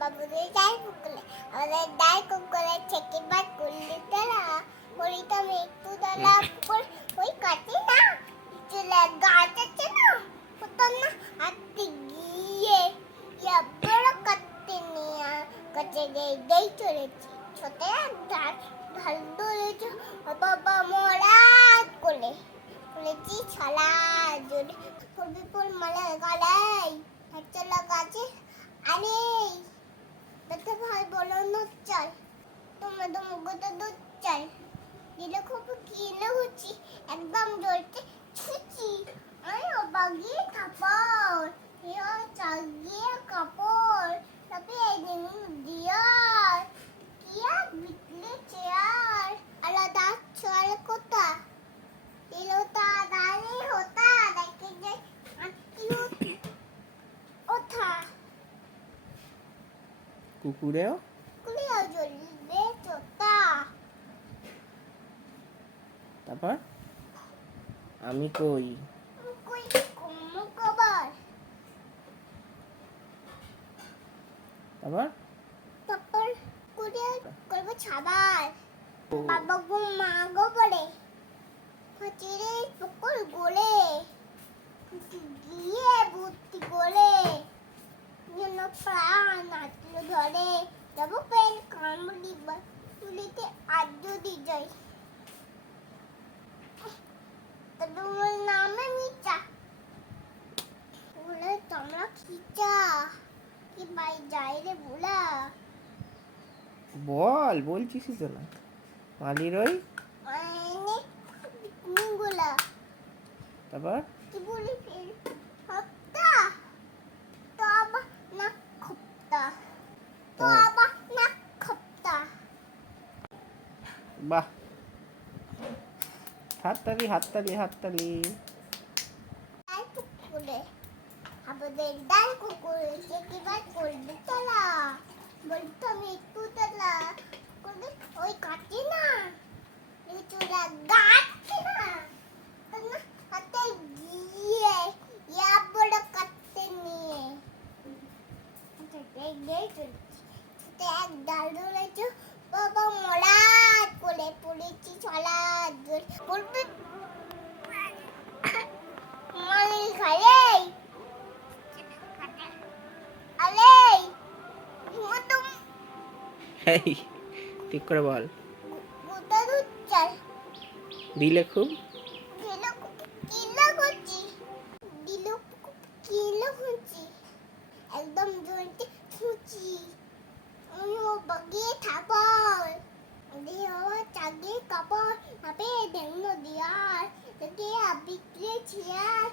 বাবুদের ডাল কুকুরে আমাদের ডাল কুকুরে থেকে বার করলে তারা করিটা একটু দালা কুকুর ওই কাটে না, চলে গাছ আছে না হতো না, হাতে গিয়ে বড় কাটতে নিয়ে। কাছে গিয়ে দেই চলেছি, ছোট ডাল ঢাল ধরেছে বাবা মরাত কোলে। বলেছি ছলা জোরে ফুলবি ফুল মালা গালাই হাতচলা গাছে, আরে নুচ চাল তোমার তো মুখটা দুধ চাল দিলে খুব কিনে হচ্ছি একদম জ্বলছে, ছুচি। আরে বাগিয়ে কাপড় ইয়া চাগিয়ে কাপড় তবে এদিন দিয়ার কিয়া বিটলে চেয়ার? আলাদা চল কোথা এলোটা দাঁড়ে হতা, দেখে যে আত্মীয় কুকুরেও? তারপর? আমি কই? তারপর? ধরে যাব পেন কামড়ি তুলিতে আদ্য দি যাই তোমার নামে নিচা বলে তোমরা খিচা কি বাই যাই রে বুলা বল বলছিস তো না। মালির ওই তারপর? কি বলি ফির? হপ্তা তো আবার না খপ্তা তো না খপ্তা বাহ। হাততালি হাততালি হাততালি। ডাল কুকুরে আমাদের ডাল কুকুরে সে কি করবে তালা বলতো আমি একটু ওই কাটে না। চুলা গাছে না। হাতে গিয়ে ইয়া বড় কাটতে নিয়ে। এক ডাল ধরেছো। বাবা মরাত করে পড়েছি ছলা বলবে খালে এই ঠিক করে বল দিলে খুব একদম জলতে খুঁজি আমি ও বাগিয়ে থাপড় দিয়ে ও ছিয়ার